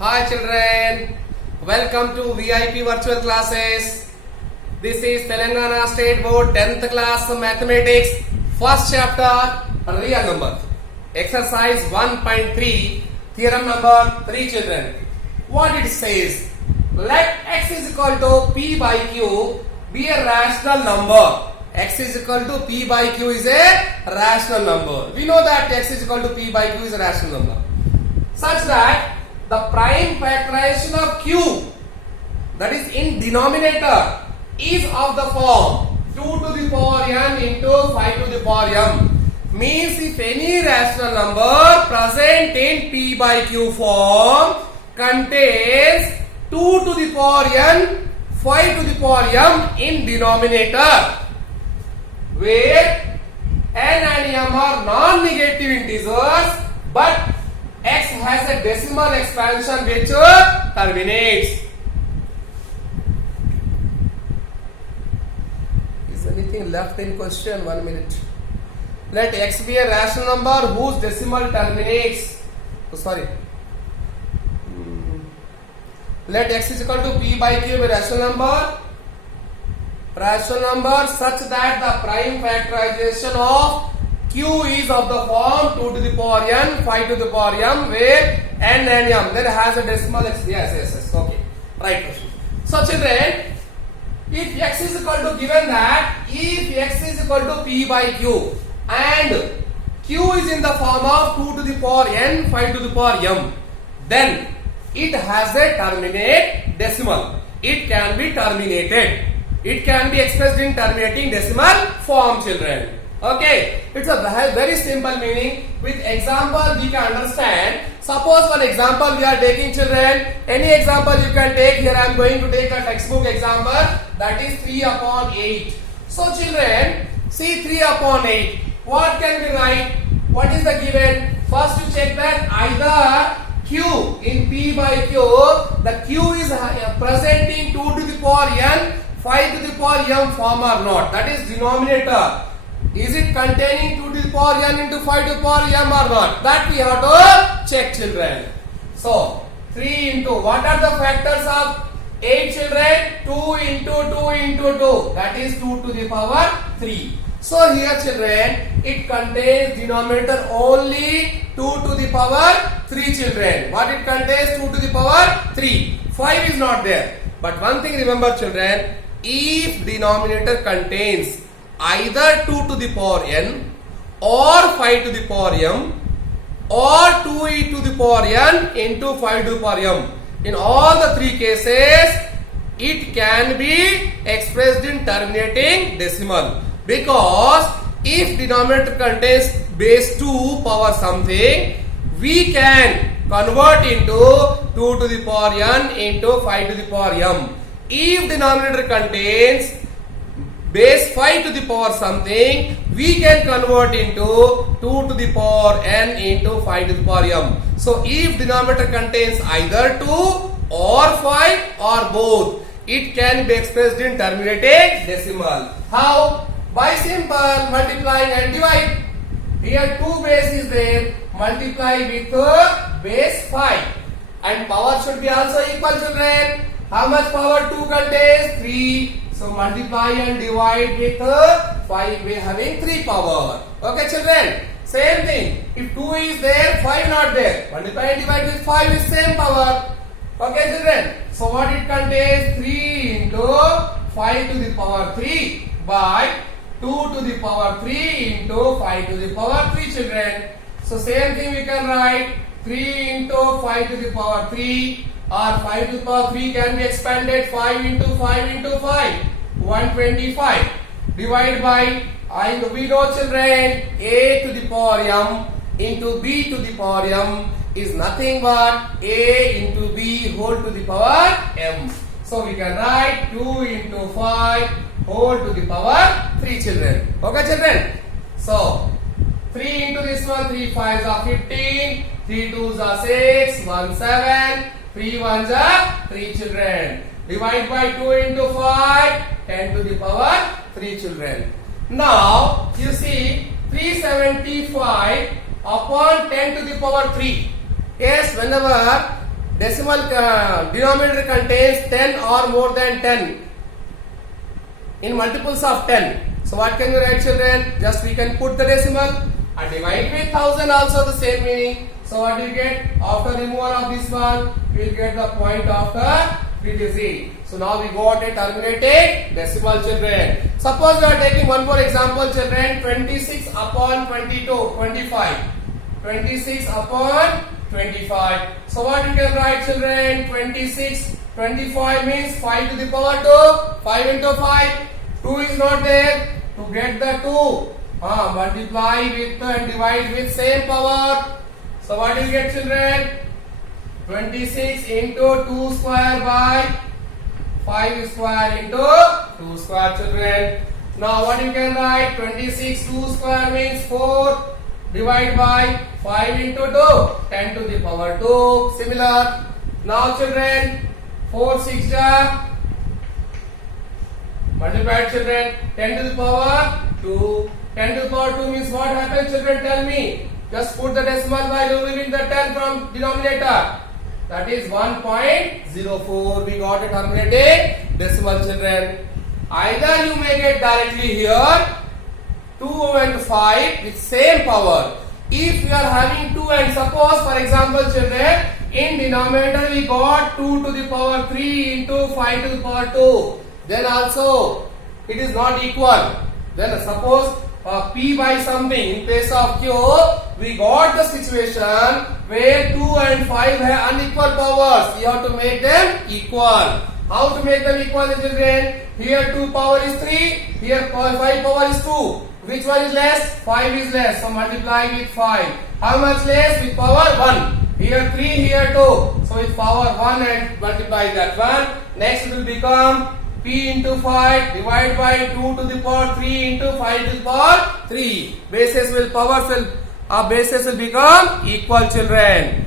Hi children, welcome to VIP virtual classes. This is Telangana State Board 10th class Mathematics, first chapter, real number. Exercise 1.3, theorem number 3 children. What it says, let x is equal to p by q be a rational number. X is equal to p by q is a rational number. We know that x is equal to p by q is a rational number. Such that the prime factorization of q, that is in denominator, is of the form 2 to the power n into 5 to the power m. Means if any rational number present in p by q form contains 2 to the power n, 5 to the power m in denominator, where n and m are non-negative integers, but x has a decimal expansion which terminates. Is anything left in question? 1 minute. Let x be a rational number whose decimal terminates. Let x is equal to p by q be a rational number. Rational number such that the prime factorization of q is of the form 2 to the power n, 5 to the power m, where n and m then has a decimal x. Yes. Okay. Right question. So children, if x is equal to, given that if x is equal to p by q and q is in the form of 2 to the power n, 5 to the power m, then it has a terminate decimal. It can be terminated. It can be expressed in terminating decimal form, children. Okay, it's a very simple meaning. With example we can understand. Suppose one example we are taking, children. Any example you can take. Here I am going to take a textbook example, that is 3 upon 8. So children, see 3 upon 8. What can we write? What is the given? First you check that either q in p by q, the q is present in 2 to the power n, 5 to the power m form or not. That is denominator. Is it containing 2 to the power n into 5 to the power m or not? That we have to check, children. So 3 into, what are the factors of 8, children? 2 into 2 into 2, that is 2 to the power 3. So here, children, it contains denominator only 2 to the power 3, children. What it contains? 2 to the power 3. 5 is not there. But one thing remember, children, if denominator contains either 2 to the power n or 5 to the power m or 2e to the power n into 5 to the power m, in all the three cases it can be expressed in terminating decimal, because if denominator contains base 2 power something, we can convert into 2 to the power n into 5 to the power m. If denominator contains base 5 to the power something, we can convert into 2 to the power n into 5 to the power m. So if denominator contains either 2 or 5 or both, it can be expressed in terminating decimal. How? By simple multiplying and divide. Here 2 base is there, multiply with base 5, and power should be also equal, children. How much power 2 contains? 3. So multiply and divide with 5, we having 3 power. Okay, children. Same thing. If 2 is there, 5 not there. Multiply and divide with 5 is same power. Okay, children. So what it contains? 3 into 5 to the power 3 by 2 to the power 3 into 5 to the power 3, children. So same thing we can write 3 into 5 to the power 3, or 5 to the power 3 can be expanded 5 into 5 into 5, 125. Divide by, we know, children, a to the power m into b to the power m is nothing but a into b whole to the power m. So we can write 2 into 5 whole to the power 3, children. Okay, children. So 3 into this one, 3 5s are 15, 3 2s are 6, 1 7, 3 1s are 3, children. Divide by 2 into 5, 10 to the power 3, children. Now you see 375 upon 10 to the power 3. Yes, whenever decimal denominator contains 10 or more than 10 in multiples of 10. So what can you write, children? Just we can put the decimal and divide with 1000, also the same meaning. So what do you get? After removal of this one, you will get the point after 3 digit. So now we got a terminated decimal, children. Suppose we are taking one more example, children. 26 upon 22, 25. 26 upon 25. So what you can write, children? 26, 25 means 5 to the power 2. 5 into 5. 2 is not there. To get the 2, multiply with and divide with same power. So what do you get, children? 26 into 2 square by 5 square into 2 square, children. Now what you can write? 26 2 square means 4. Divide by 5 into 2, 10 to the power 2. Similar. Now, children, 4 6 ja. Multiply, children. 10 to the power 2. 10 to the power 2 means what happens, children? Tell me. Just put the decimal by removing the 10 from denominator. That is 1.04. We got a terminated decimal, children. Either you make it directly here, 2 and 5 with same power. If you are having 2 and suppose, for example, children, in denominator we got 2 to the power 3 into 5 to the power 2. Then also it is not equal. Then suppose P by something in place of Q, we got the situation where 2 and 5 have unequal powers. You have to make them equal. How to make them equal, children? Here 2 power is 3, here 5 power is 2. Which one is less? 5 is less. So multiply with 5. How much less? With power 1. Here 3, here 2. So with power 1 and multiply that one. Next it will become P into 5 divided by 2 to the power 3 into 5 to the power 3. Bases will become equal, children.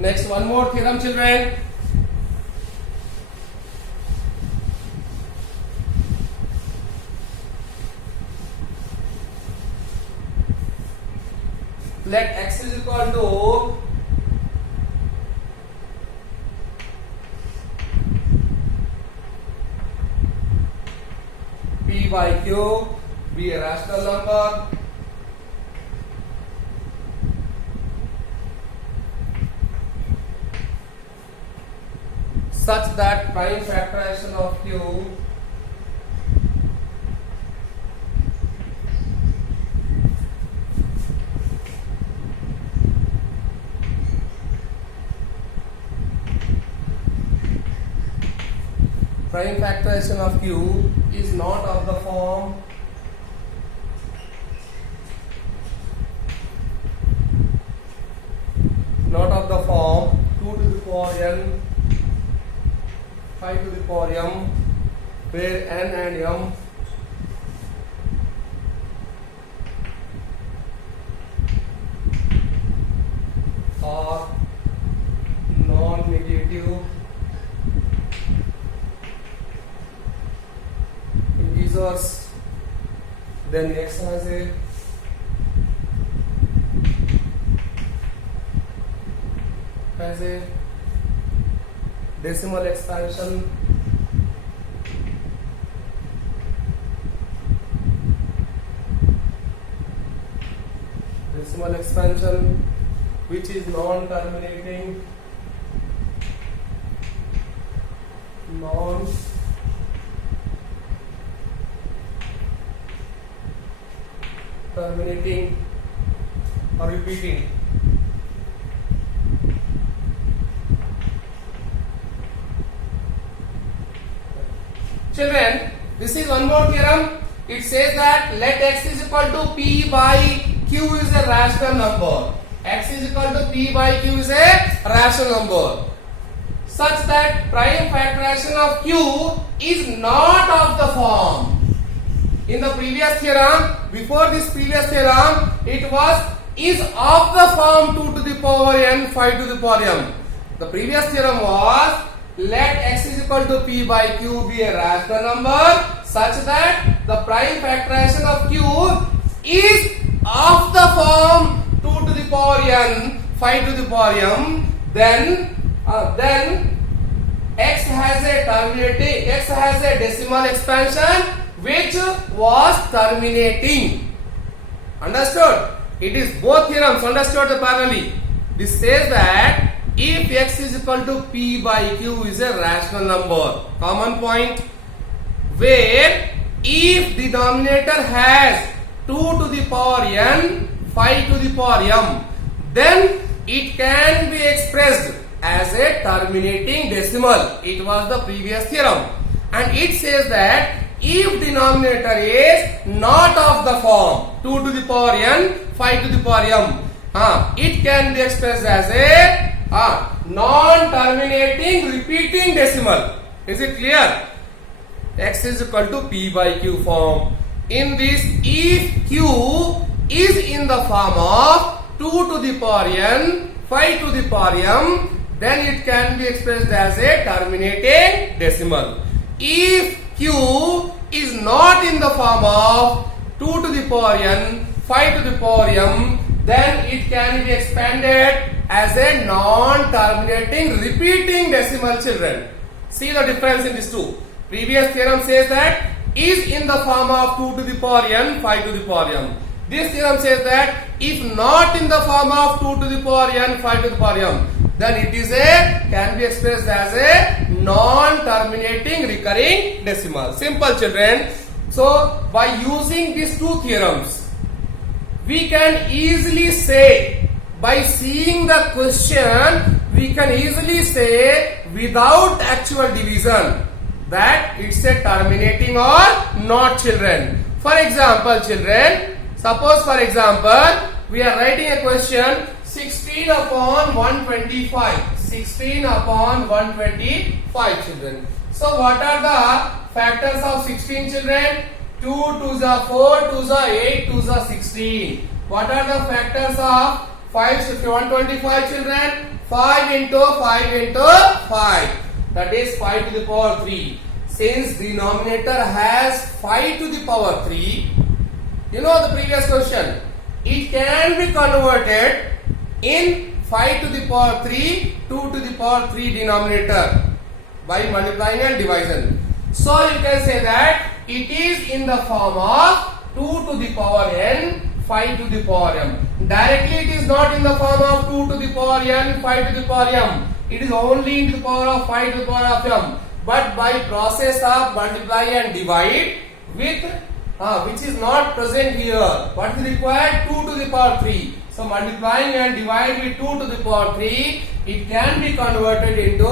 Next, one more theorem, children. Let x is equal to P by Q be a rational number. Such that prime factorization of Q is not of the form not of the form 2 to the power n 5 to the power m, where n and m are non-negative integers. Then x has a decimal expansion which is non-terminating or repeating. Children, this is one more theorem. It says that let x is equal to P by Q is a rational number. X is equal to P by Q is a rational number. Such that prime factorization of Q is not of the form. In the previous theorem, before this previous theorem, it was is of the form 2 to the power n 5 to the power m. The previous theorem was let x is equal to p by q be a rational number such that the prime factorization of q is of the form 2 to the power n 5 to the power m. Then x has a decimal expansion which was terminating. Understood? It is both theorems understood parallelly. This says that if x is equal to p by q is a rational number, common point, where if denominator has 2 to the power n 5 to the power m, then it can be expressed as a terminating decimal. It was the previous theorem, and it says that if denominator is not of the form 2 to the power n 5 to the power m, it can be expressed as a non-terminating repeating decimal. Is it clear? X is equal to p by q form. In this, if q is in the form of 2 to the power n 5 to the power m, then it can be expressed as a terminating decimal. If q is not in the form of 2 to the power n 5 to the power m, then it can be expanded as a non-terminating repeating decimal, children. See the difference in these two. Previous theorem says that is in the form of 2 to the power n 5 to the power m. This theorem says that if not in the form of 2 to the power n 5 to the power m, then it is can be expressed as a non-terminating recurring decimal. Simple, children. So by using these two theorems, we can easily say, by seeing the question, we can easily say without actual division that it's a terminating or not, children. For example, children, suppose for example, we are writing a question 16 upon 125. 16 upon 125, children. So what are the factors of 16, children? 2 2s are 4, 2s are 8, 2s are 16. What are the factors of 125, children? 5 into 5 into 5. That is 5 to the power 3. Since denominator has 5 to the power 3, you know the previous question, it can be converted in 5 to the power 3, 2 to the power 3 denominator by multiplying and division. So you can say that it is in the form of 2 to the power n 5 to the power m. Directly it is not in the form of 2 to the power n 5 to the power m. It is only in the power of 5 to the power of m. But by process of multiply and divide with which is not present here. What is required? 2 to the power 3. So multiplying and divide with 2 to the power 3, it can be converted into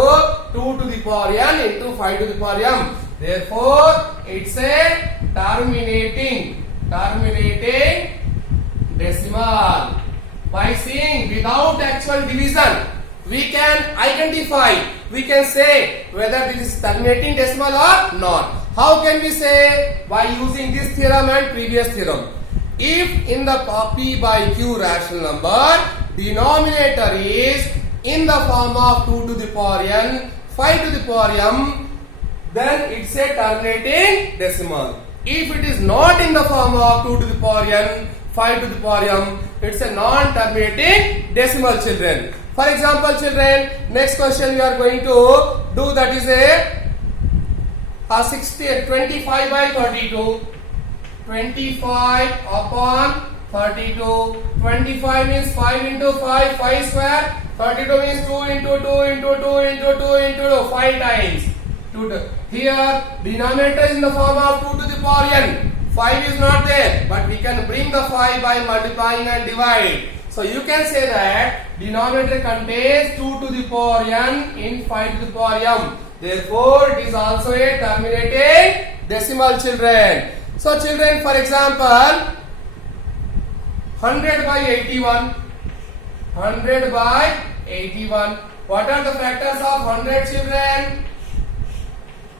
2 to the power n into 5 to the power m. Therefore, it's a terminating decimal. By seeing without actual division, we can identify, we can say whether this is terminating decimal or not. How can we say? By using this theorem and previous theorem. If in the p by q rational number, denominator is in the form of 2 to the power n 5 to the power m, then it's a terminating decimal. If it is not in the form of 2 to the power n 5 to the power m, it's a non-terminating decimal, children. For example, children, next question we are going to do, that is a 25 by 32. 25 upon 32. 25 means 5 into 5, 5 square. 32 means 2 into 2 into 2 into 2 into 2, 5 times. Here, denominator is in the form of 2 to the power n. 5 is not there, but we can bring the 5 by multiplying and divide. So you can say that denominator contains 2 to the power n in 5 to the power m. Therefore, it is also a terminating decimal, children. So children, for example, 100 by 81. 100 by 81. What are the factors of 100, children?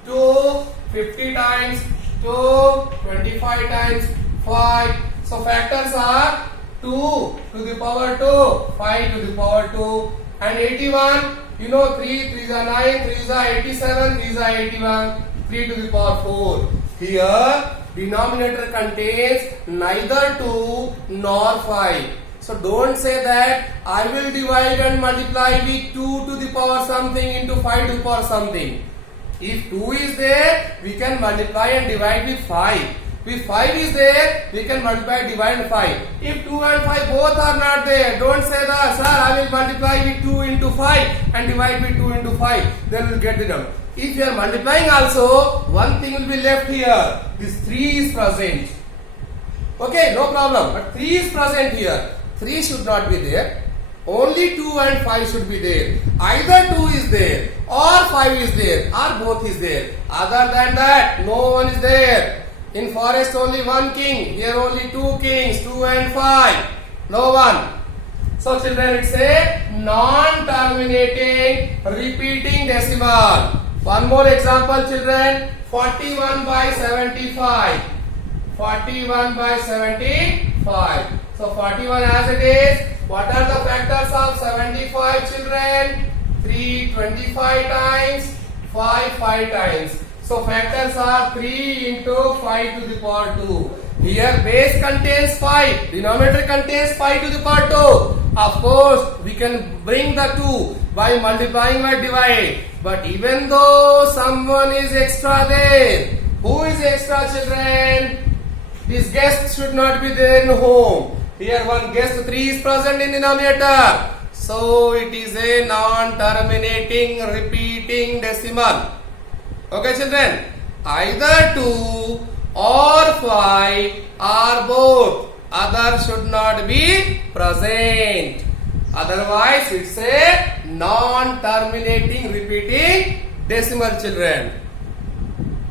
2, 50 times, 2, 25 times, 5. So factors are 2 to the power 2, 5 to the power 2, and 81, you know 3 is 9, 3 is 87, 3 is 81, 3 to the power 4. Here denominator contains neither 2 nor 5. So don't say that I will divide and multiply with 2 to the power something into 5 to the power something. If 2 is there, we can multiply and divide with 5. If 5 is there, we can multiply and divide 5. If 2 and 5 both are not there, don't say that, sir, I will multiply with 2 into 5 and divide with 2 into 5. Then we will get the number. If you are multiplying also, one thing will be left here. This 3 is present. Okay, no problem. But 3 is present here. 3 should not be there. Only 2 and 5 should be there. Either 2 is there or 5 is there or both is there. Other than that, no one is there. In forest only one king. Here only 2 kings, 2 and 5. No one. So children, it's a non-terminating repeating decimal. One more example children. 41 by 75. 41 by 75. So 41 as it is. What are the factors of 75 children? 3 25 times, 5 5 times. So factors are 3 into 5 to the power 2. Here base contains 5, denominator contains 5 to the power 2. Of course, we can bring the 2 by multiplying or divide. But even though someone is extra there, who is extra children? This guest should not be there in home. Here one guest 3 is present in denominator. So it is a non-terminating repeating decimal. Okay children, either 2 or 5 or both. Other should not be present. Otherwise it's a non-terminating repeating decimal children.